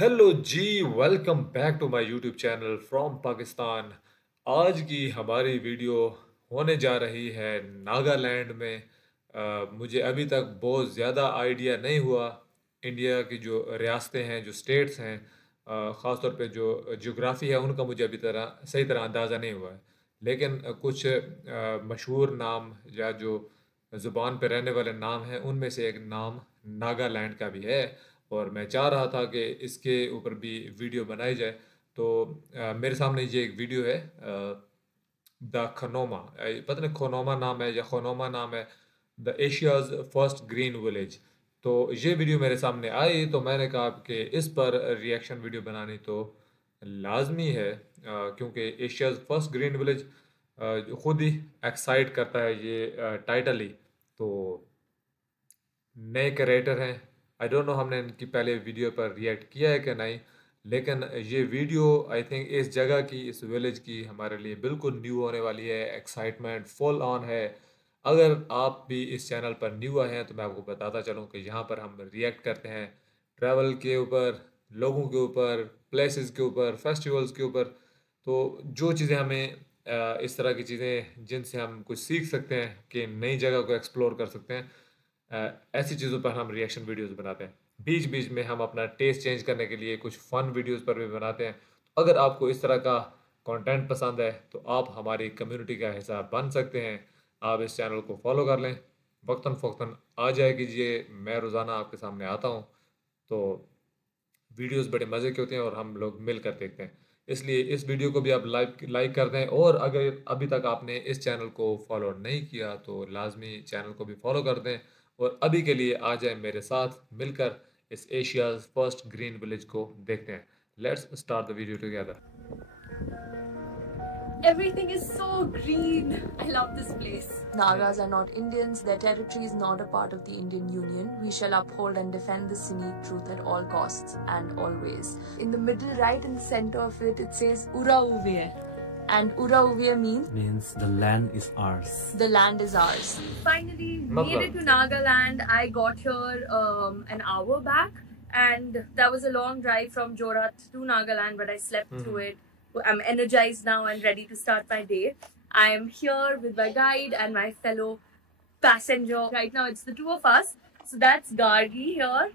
Hello ji, welcome back to my YouTube channel from Pakistan. आज की हमारी वीडियो होने जा रही है नागालैंड में। मुझे अभी तक बहुत ज़्यादा आइडिया नहीं हुआ। इंडिया की जो रियासतें हैं, जो स्टेट्स हैं, ख़ास तौर पे जो ज्योग्राफी है, उनका मुझे अभी सही तरह अंदाज़ा नहीं हुआ है। लेकिन कुछ मशहूर नाम या जो ज़ुबान पे रहने वाले नाम हैं, उनमें से एक नाम नागालैंड का भी है। और मैं चाह रहा था कि इसके ऊपर भी वीडियो बनाई जाए। तो मेरे सामने ये एक वीडियो है, द खनोमा, पता नहीं खोनोमा नाम है या खोनोमा नाम है, the Asia's first green village. तो ये वीडियो मेरे सामने आई तो मैंने कहा कि इस पर रिएक्शन वीडियो बनानी तो लाजमी है, क्योंकि एशियाज़ फर्स्ट ग्रीन विलेज खुद ही एक्साइट करता है ये टाइटल ही। तो नए क्रिएटर हैं, आई डोंट नो हमने इनकी पहले वीडियो पर रिएक्ट किया है कि नहीं, लेकिन ये वीडियो आई थिंक इस जगह की, इस विलेज की हमारे लिए बिल्कुल न्यू होने वाली है। एक्साइटमेंट फुल ऑन है। अगर आप भी इस चैनल पर न्यू आए हैं तो मैं आपको बताता चलूँ कि यहाँ पर हम रिएक्ट करते हैं ट्रैवल के ऊपर, लोगों के ऊपर, प्लेसेस के ऊपर, फेस्टिवल्स के ऊपर। तो जो चीज़ें हमें इस तरह की चीज़ें जिनसे हम कुछ सीख सकते हैं कि नई जगह को एक्सप्लोर कर सकते हैं, ऐसी चीज़ों पर हम रिएक्शन वीडियोस बनाते हैं। बीच बीच में हम अपना टेस्ट चेंज करने के लिए कुछ फ़न वीडियोस पर भी बनाते हैं। अगर आपको इस तरह का कंटेंट पसंद है तो आप हमारी कम्युनिटी का हिस्सा बन सकते हैं। आप इस चैनल को फॉलो कर लें, वक्तन फ़ौक्तन आ जाया कीजिए। मैं रोज़ाना आपके सामने आता हूँ, तो वीडियोस बड़े मज़े के होते हैं और हम लोग मिलकर देखते हैं। इसलिए इस वीडियो को भी आप लाइक कर दें, और अगर अभी तक आपने इस चैनल को फॉलो नहीं किया तो लाजमी चैनल को भी फॉलो कर दें। और अभी के लिए आ जाए मेरे साथ मिलकर इस एशियाज़ फर्स्ट ग्रीन विलेज को देखते हैं। Let's start the video together. Everything is so green. I love this place. Nagas are not Indians. Their territory is not a part of the Indian Union. We shall uphold and defend this unique truth at all costs and always. In the middle, right in the center of it, it says Urauvir. And Urauvir means the land is ours. The land is ours. Finally made it to Nagaland. I got here an hour back, and that was a long drive from Jorat to Nagaland, but I slept through it. I'm energized now and ready to start my day. I am here with my guide and my fellow passenger. Right now it's the two of us. So that's Gargi here,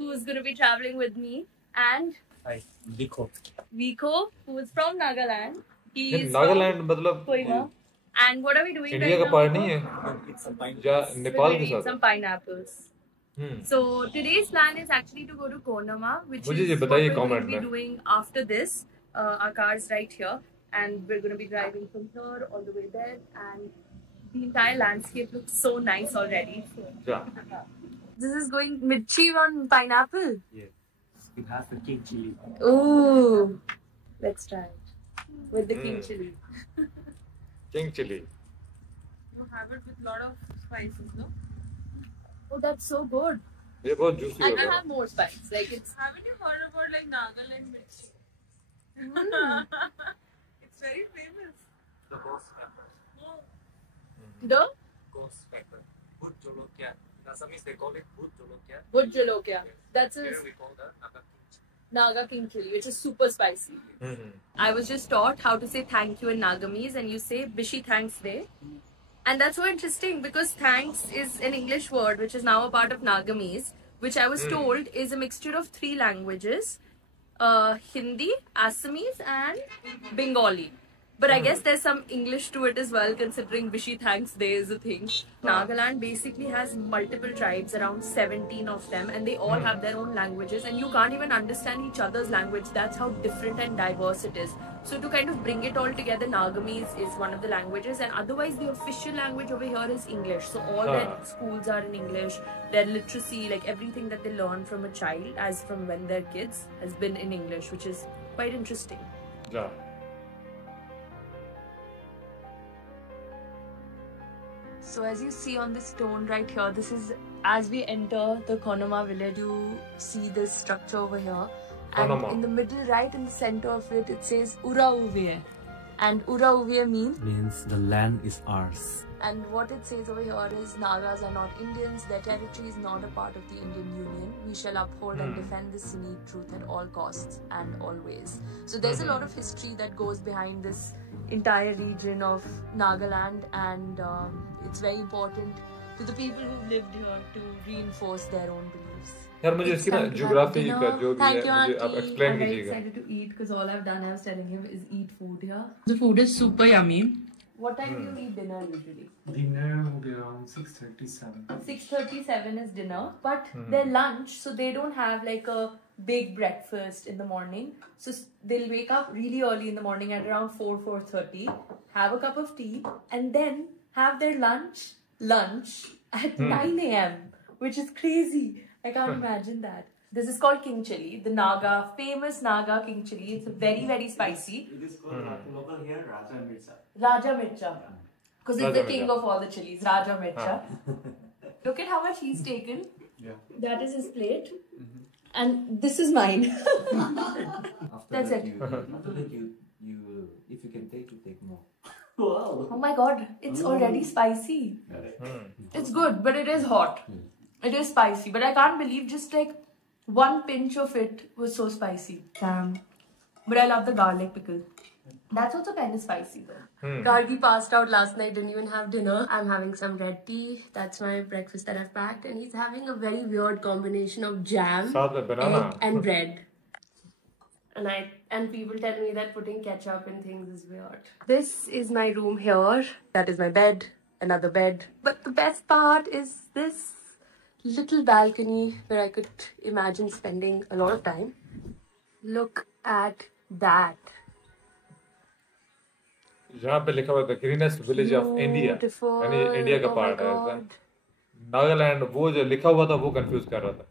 who is going to be traveling with me, and Hi, Vico. Vico, who is from Nagaland. He is Nagaland मतलब Koima. And what are we doing India right का now? Part नहीं है It's a pine. या We're Nepal gonna के eat साथ? some pineapples. So today's plan is actually to go to Konama, which मुझे is ये what बताइए we're going comment to be में। doing after this. Our car's right here, and we're going to be driving from here all the way there, and the entire landscape looks so nice already. क्या? This is going mirchi on pineapple. Yes. You have the king chili. Ooh, let's try it with the king chili. King chili. You have it with lot of spices, no? Oh, that's so good. ये बहुत juicy I हो can गया। have more spice. Like it's Haven't you heard about like Nagaland mirchi? It's very famous. The ghost pepper. No. the Ghost pepper. Bhut jolokia. In Assamese they call it bhut jolokia. Bhut jolokia. That's Here a we call that naga king chili. Naga king chili, which is super spicy. I was just taught how to say thank you in Nagamese, and you say Bishi thanks day. And that's so interesting because thanks is an English word which is now a part of Nagamese, which I was told is a mixture of 3 languages, Hindi, Assamese and Bengali. But I guess there's some English to it as well, considering Bishi Thanks Day is a thing. Nagaland basically has multiple tribes, around 17 of them, and they all have their own languages, and you can't even understand each other's language. That's how different and diverse it is. So to kind of bring it all together, Nagamese is one of the languages, and otherwise the official language over here is English. So all their schools are in English. Their literacy, like everything that they learn from a child, as from when they're kids, has been in English, which is quite interesting. जा। So as you see on this stone right here, this is as we enter the Konoma village, you see this structure over here. And Konoma. in the middle, right in the center of it, it says Urauvir. And Urauvir means Means the land is ours. And what it says over here is Nagas are not Indians, their territory is not a part of the Indian Union. We shall uphold and defend this unique truth at all costs and always. So there's a lot of history that goes behind this entire region of Nagaland, and it's very important to the people who've lived here to reinforce their own beliefs. यार मुझे इसकी ना geography का जो भी है मुझे आप एक्सप्लेन I'm very कीजिएगा. excited to eat because all I've done, I was telling him, is eat food here. The food is super yummy. What time do you eat dinner usually? Dinner will be around 6:37. 6:37 is dinner, but their lunch, so they don't have like a big breakfast in the morning. So they'll wake up really early in the morning at around 4:30, have a cup of tea, and then have their lunch at 9 a.m., which is crazy. I can't imagine that. This is called king chili, the Naga, famous Naga king chili. It's very, very spicy. It is called local here Raja Mirza. Raja Mircha. Because it's Raja the king Mircha. of all the chilies, Raja Mircha. Look at how much he's taken. Yeah. That is his plate. And this is mine. After That's that, it. After that, you if you can take more. Wow. Oh my god, it's already spicy. It's good, but it is hot. It is spicy, but I can't believe just like one pinch of it was so spicy. Damn. But I love the garlic pickle. That's also kind of spicy though. Gargi passed out last night, didn't even have dinner. I'm having some red tea. That's my breakfast that I've packed. And he's having a very weird combination of jam, साथ में banana. egg and bread. And people tell me that putting ketchup in things is weird. This is my room here. That is my bed. Another bed. But the best part is this little balcony where I could imagine spending a lot of time. Look at that. यहाँ पे लिखा हुआ है the greenest village of India. Beautiful. यानी India का Oh my part है. God. Nagaland वो जो लिखा हुआ था वो कंफ्यूज कर रहा था.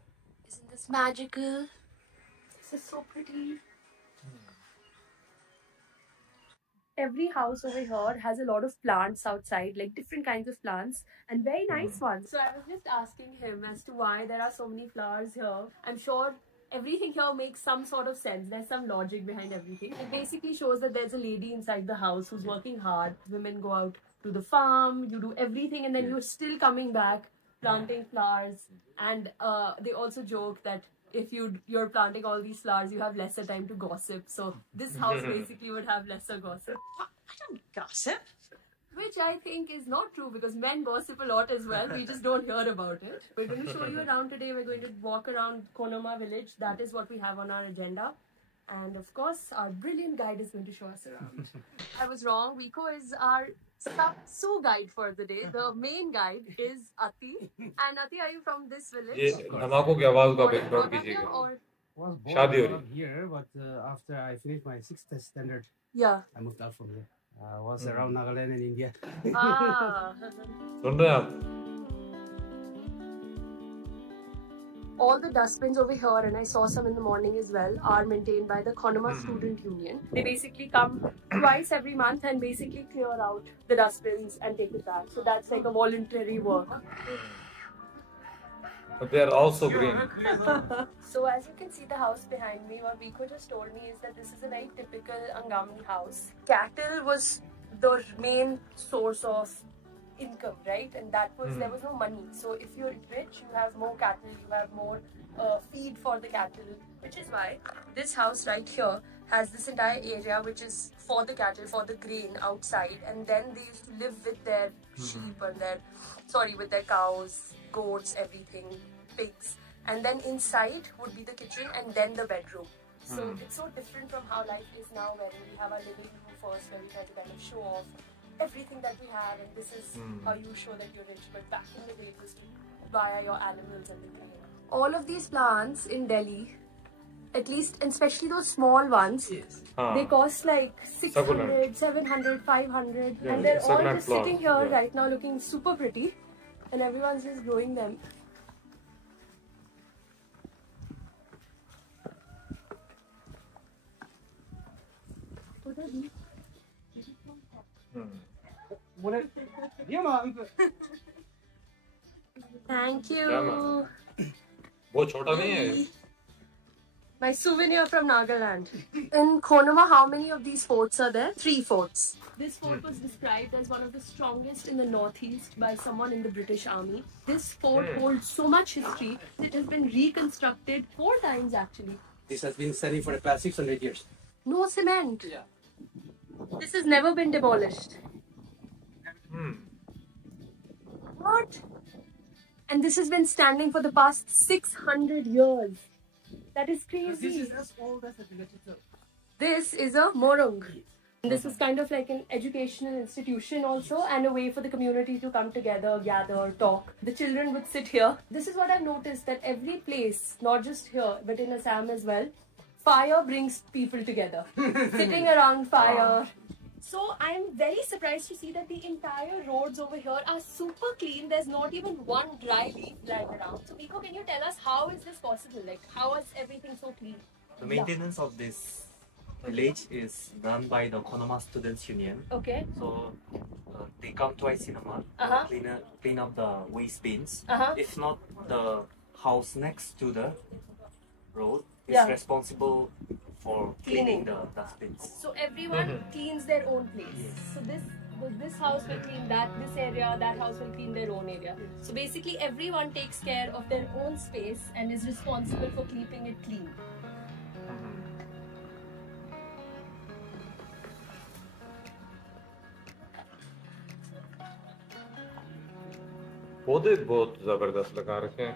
Isn't this magical? This is so pretty. Every house over here has a lot of plants outside, like different kinds of plants and very nice ones. So I was just asking him as to why there are so many flowers here. I'm sure everything here makes some sort of sense. There's some logic behind everything. It basically shows that there's a lady inside the house who's working hard. Women go out to the farm, you do everything, and then you're still coming back planting flowers. And they also joke that if you're planting all these flowers, you have lesser time to gossip. So this house basically would have lesser gossip. I don't gossip. Which I think is not true because men gossip a lot as well. We just don't hear about it. We're going to show you around today. We're going to walk around Konoma village. That is what we have on our agenda. And of course, our brilliant guide is going to show us around. I was wrong. Rico is our Su guide for the day. The main guide is Ati. And Ati, are you from this village? ये धमाकों की आवाज का Or background Nagapur कीजिएगा. or Was born शादी हो out रही. here, but after I finished my 6th standard, yeah. I moved out from there. I was around Nagaland and India. Ah. सुन रहे हैं आप? All the dustbins over here, and I saw some in the morning as well, are maintained by the Konoma Student Union. They basically come twice every month and basically clear out the dustbins and take it back. So that's like a voluntary work. But they are also green. So as you can see the house behind me, what Vico just told me is that this is a very typical Angami house. Cattle was the main source of income, right? And that was there was no money. So if you're rich, you have more cattle, you have more feed for the cattle, which is why this house right here has this entire area which is for the cattle, for the grain outside, and then they used to live with their sheep and with their cows, goats, everything, pigs, and then inside would be the kitchen and then the bedroom. So it's so different from how life is now, where we have our living room first, where we try to kind of show off everything that we have, and this is how you show that you're rich. But back in the day, it was to via your animals and the grain. All of these plants in Delhi, at least, and especially those small ones, they cost like 600, 700, 500, Yeah, and they're all succulent just sitting here flowers, yeah. right now looking super pretty, and everyone's just growing them. Thank you. Yeah, man. वो छोटा नहीं है. My souvenir from Nagaland. In Konama, how many of these forts are there? 3 forts. This fort was described as one of the strongest in the northeast by someone in the British Army. This fort holds so much history. It has been reconstructed 4 times actually. This has been standing for the past 600 years. No cement. Yeah. This has never been demolished. What? And this has been standing for the past 600 years. That is crazy. This is as old as the village itself. This is a morung. This is kind of like an educational institution also, and a way for the community to come together, gather, talk. The children would sit here. This is what I've noticed, that every place, not just here, but in Assam as well, fire brings people together. Sitting around fire. So I'm very surprised to see that the entire roads over here are super clean. There's not even one dry leaf lying around. So Miko, can you tell us how is this possible? Like, how is everything so clean? The maintenance of this village is done by the Konama Students Union. Okay. So they come twice in a month, clean up the waste bins. If not, the house next to the road is responsible for cleaning the dustbins. So everyone cleans their own place. So this house will clean this area, that house will clean their own area. So basically everyone takes care of their own space and is responsible for keeping it clean. पौधे बहुत जबरदस्त लगा रखे हैं.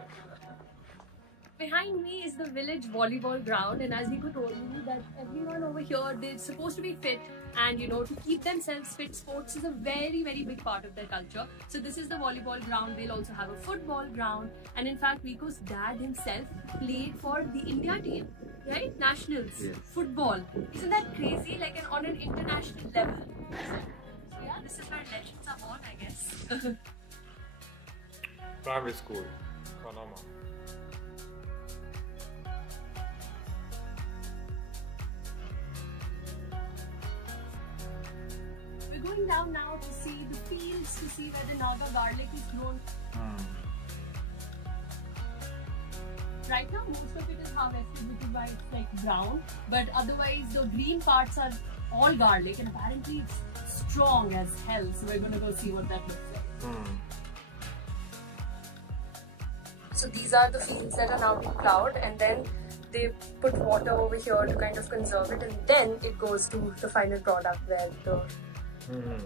Behind me is the village volleyball ground, and as Nico told me that everyone over here, they're supposed to be fit, and to keep themselves fit, sports is a very, very big part of their culture. So this is the volleyball ground. They'll also have a football ground, and in fact Nico's dad himself played for the India team, right? Nationals, football. Isn't that crazy? Like on an international level. So yeah, this is where legends are born, I guess. Primary school, Konama. We're going down now to see the fields, to see where the Naga garlic is grown. Right now, most of it is harvested, which is why it's like brown. But otherwise, the green parts are all garlic, and apparently it's strong as hell. So we're gonna go see what that looks like. So these are the fields that are now being plowed, and then they put water over here to kind of conserve it, and then it goes to the final product where the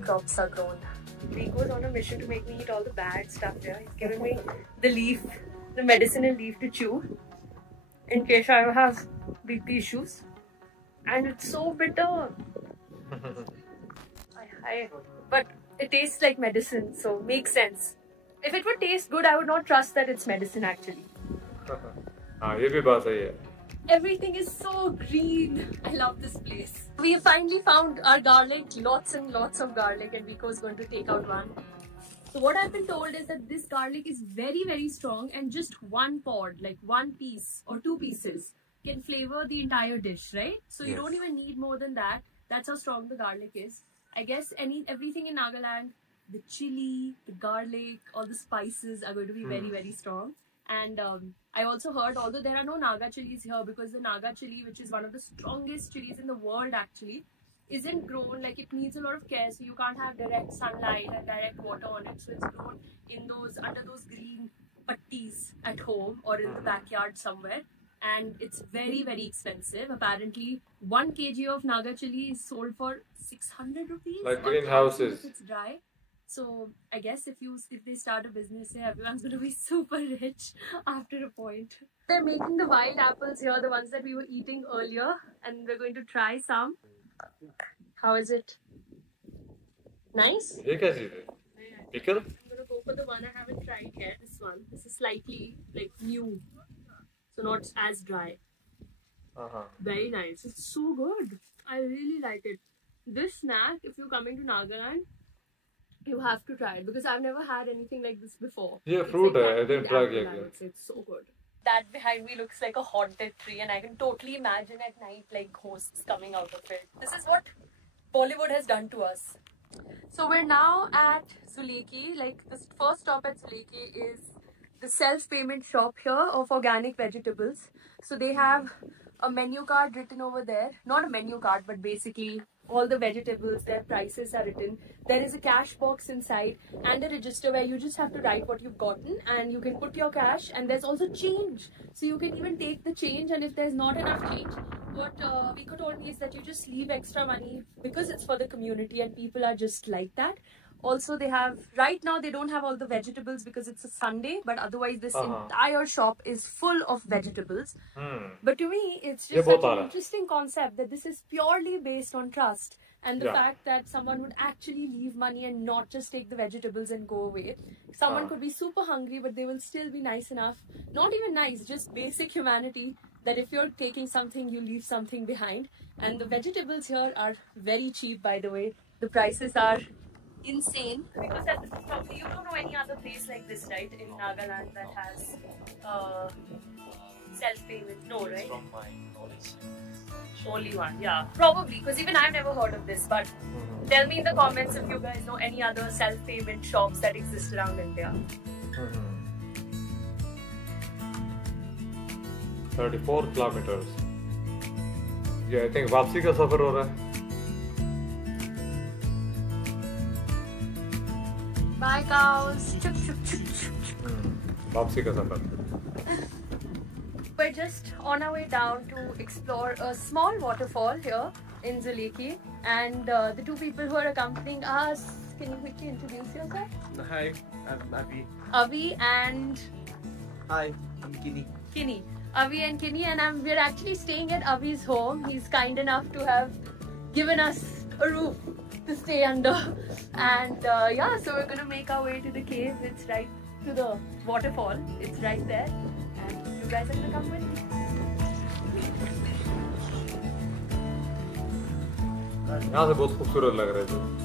crops are grown. Rico's on a mission to make me eat all the bad stuff here. He's given me the leaf, the medicinal leaf to chew in case I have BP issues. And it's so bitter. But it tastes like medicine, so makes sense. If it would taste good, I would not trust that it's medicine actually. हाँ ये भी बात सही है. Everything is so green. I love this place. We finally found our garlic, lots and lots of garlic, and Rico is going to take out one. So what I've been told is that this garlic is very, very strong, and just one pod, like one piece or 2 pieces, can flavor the entire dish, right? So you don't even need more than that. That's how strong the garlic is. I guess everything in Nagaland, the chili, the garlic, all the spices are going to be very, very strong. And I also heard, although there are no Naga chilies here, because the Naga chili, which is one of the strongest chilies in the world actually, isn't grown, like it needs a lot of care, so you can't have direct sunlight and direct water on it. So it's grown in under those green pattis at home or in the backyard somewhere. And it's very, very expensive. Apparently 1 kg of Naga chili is sold for 600 rupees. Like greenhouses. If it's dry. So I guess if they start a business here, everyone's going to be super rich after a point. They're making the wild apples here, the ones that we were eating earlier, and we're going to try some. How is it? Nice? ये क्या चीज़ है? Pickle? I'm going to go for the one I haven't tried yet. This one. This is slightly like new, so not as dry. Very nice. It's so good. I really like it. This snack, if you're coming to Nagaland, you have to try it, because I've never had anything like this before. Yeah, fruit है. I didn't try it. It's so good. That behind me looks like a haunted tree, and I can totally imagine at night like ghosts coming out of it. This is what Bollywood has done to us. So we're now at Zuleki. Like the first stop at Zuleki is the self-payment shop here of organic vegetables. So they have a menu card written over there. Not a menu card, but basically all the vegetables, their prices are written. There is a cash box inside and a register where you just have to write what you've gotten and you can put your cash, and there's also change. So you can even take the change, and if there's not enough change, what Viko told me is that you just leave extra money because it's for the community and people are just like that. Also, they have, right now they don't have all the vegetables because it's a Sunday, but otherwise this entire shop is full of vegetables. But to me, it's just such an interesting concept that this is purely based on trust. And the fact that someone would actually leave money and not just take the vegetables and go away. Someone could be super hungry, but they will still be nice enough. Not even nice, just basic humanity, that if you're taking something, you leave something behind. And the vegetables here are very cheap, by the way. The prices are insane, because that's probably, you don't know any other place like this, right, in Nagaland that has self-payment. No, right? From my knowledge. Only one, yeah, probably, because even I've never heard of this. But tell me in the comments if you guys know any other self-payment shops that exist around India. 34 kilometers. Yeah, I think वापसी का सफर हो रहा है. Bye cows. Chuk, chuk, chuk, chuk. वापसी का सफर. We're just on our way down to explore a small waterfall here in Zuleki, and the two people who are accompanying us, can you quickly introduce yourself? Hi, I'm Avi. Avi and Hi, I'm Kini. Kini. Avi and Kini, and we're actually staying at Avi's home. He's kind enough to have given us a roof to stay under, and yeah, so we're gonna make our way to the cave. It's right to the waterfall. It's right there, and you guys are gonna come with me. यहाँ से बहुत खूबसूरत लग रहे थे.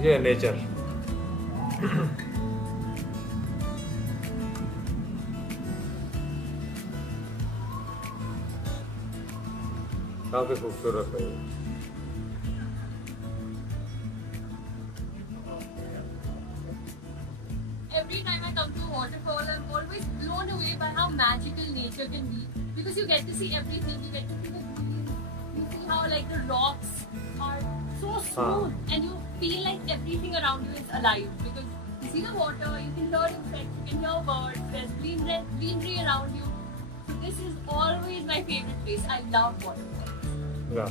ये nature. काफी खूबसूरत है. Every time I come to a waterfall, I'm always blown away by how magical nature can be, because you get to see everything. You get to see the trees, you see how like the rocks are so smooth, and you feel like everything around you is alive, because you see the water, you can hear insects, you can hear birds, there's greenery around you. So this is always my favorite place. I love waterfalls. Yeah.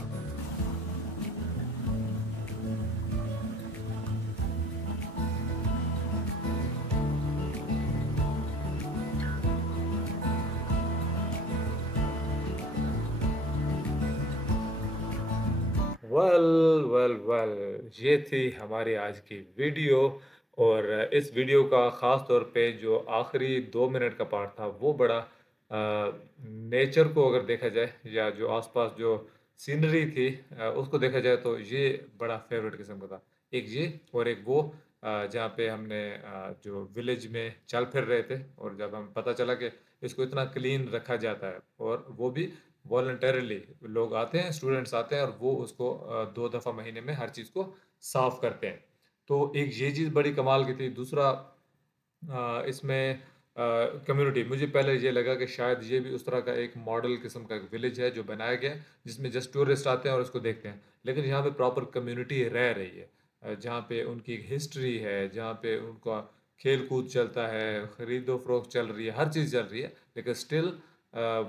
Well ये थी हमारी आज की video. और इस video का ख़ास तौर पे जो आखिरी 2 मिनट का पार्ट था वो बड़ा नेचर को अगर देखा जाए या जो आसपास जो सीनरी थी उसको देखा जाए तो ये बड़ा फेवरेट किस्म का था. एक ये और एक वो जहाँ पे हमने जो विलेज में चल फिर रहे थे और जब हम पता चला कि इसको इतना क्लीन रखा जाता है और वो भी वॉलंटरली लोग आते हैं, स्टूडेंट्स आते हैं और वो उसको 2 दफ़ा महीने में हर चीज़ को साफ़ करते हैं. तो एक ये चीज़ बड़ी कमाल की थी. दूसरा इसमें कम्युनिटी, मुझे पहले ये लगा कि शायद ये भी उस तरह का एक मॉडल किस्म का एक विलेज है जो बनाया गया है जिसमें जस्ट टूरिस्ट आते हैं और उसको देखते हैं, लेकिन यहाँ पे प्रॉपर कम्युनिटी रह रही है, जहाँ पे उनकी एक हिस्ट्री है, जहाँ पे उनका खेल कूद चलता है, ख़रीदो फरोख्त चल रही है, हर चीज़ चल रही है, लेकिन स्टिल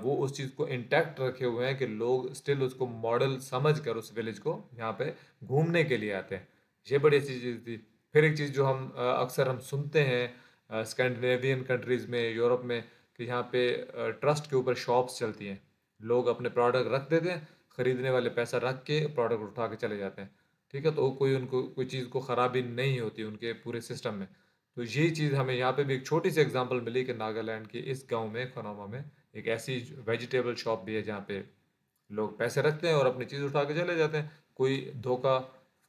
वो उस चीज़ को इंटैक्ट रखे हुए हैं कि लोग स्टिल उसको मॉडल समझ कर उस विलेज को यहाँ पे घूमने के लिए आते हैं. ये बड़ी अच्छी चीज़ थी. फिर एक चीज़ जो हम अक्सर हम सुनते हैं स्कैंडिनेवियन कंट्रीज़ में, यूरोप में, कि यहाँ पे ट्रस्ट के ऊपर शॉप्स चलती हैं. लोग अपने प्रोडक्ट रख देते हैं, ख़रीदने वाले पैसा रख के प्रोडक्ट उठा के चले जाते हैं. ठीक है, तो कोई उनको कोई चीज़ को ख़राबी नहीं होती उनके पूरे सिस्टम में. तो यही चीज़ हमें यहाँ पे भी एक छोटी सी एग्जांपल मिली कि नागालैंड के इस गांव में, खनौमा में, एक ऐसी वेजिटेबल शॉप भी है जहाँ पे लोग पैसे रखते हैं और अपनी चीज़ उठा के चले जाते हैं. कोई धोखा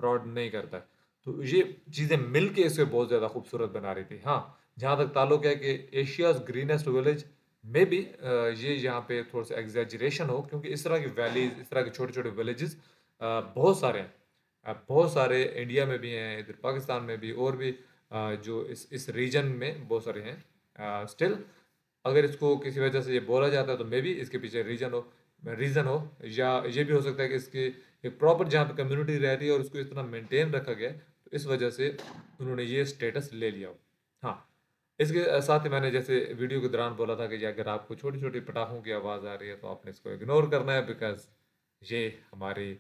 फ्रॉड नहीं करता है. तो ये चीज़ें मिल के इसे बहुत ज़्यादा खूबसूरत बना रही थी। हाँ, जहाँ तक ताल्लुक है कि एशियाज़ ग्रीनेस्ट विलेज में भी ये यहाँ पे थोड़ा सा एग्जैजरेशन हो, क्योंकि इस तरह की वैलीज, इस तरह के छोटे छोटे विलेजेस बहुत सारे हैं। बहुत सारे इंडिया में भी हैं, इधर पाकिस्तान में भी, और भी जो इस रीजन में बहुत सारे हैं। स्टिल अगर इसको किसी वजह से ये बोला जाता है तो मे बी इसके पीछे रीज़न हो, या ये भी हो सकता है कि इसकी एक प्रॉपर जहाँ पे कम्युनिटी रह रही है और उसको इतना मेंटेन रखा गया है, तो इस वजह से उन्होंने ये स्टेटस ले लिया हो। हाँ, इसके साथ ही मैंने जैसे वीडियो के दौरान बोला था कि अगर आपको छोटी छोटी पटाखों की आवाज़ आ रही है तो आपने इसको इग्नोर करना है, बिकॉज ये हमारी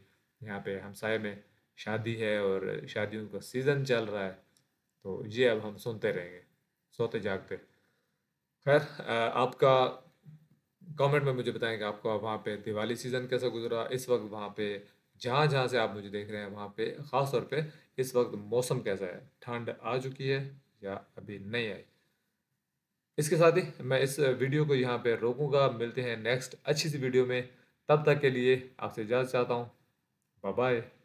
यहाँ पे हमसाए में शादी है और शादियों का सीज़न चल रहा है, तो ये अब हम सुनते रहेंगे सोते जागते। खैर, आपका कमेंट में मुझे बताएं कि आपका वहाँ पे दिवाली सीज़न कैसा गुजरा, इस वक्त वहाँ पे जहाँ जहाँ से आप मुझे देख रहे हैं वहाँ पे ख़ास तौर पे इस वक्त मौसम कैसा है, ठंड आ चुकी है या अभी नहीं आई। इसके साथ ही मैं इस वीडियो को यहाँ पे रोकूंगा, मिलते हैं नेक्स्ट अच्छी सी वीडियो में, तब तक के लिए आपसे इजाज़त चाहता हूँ। Bye bye.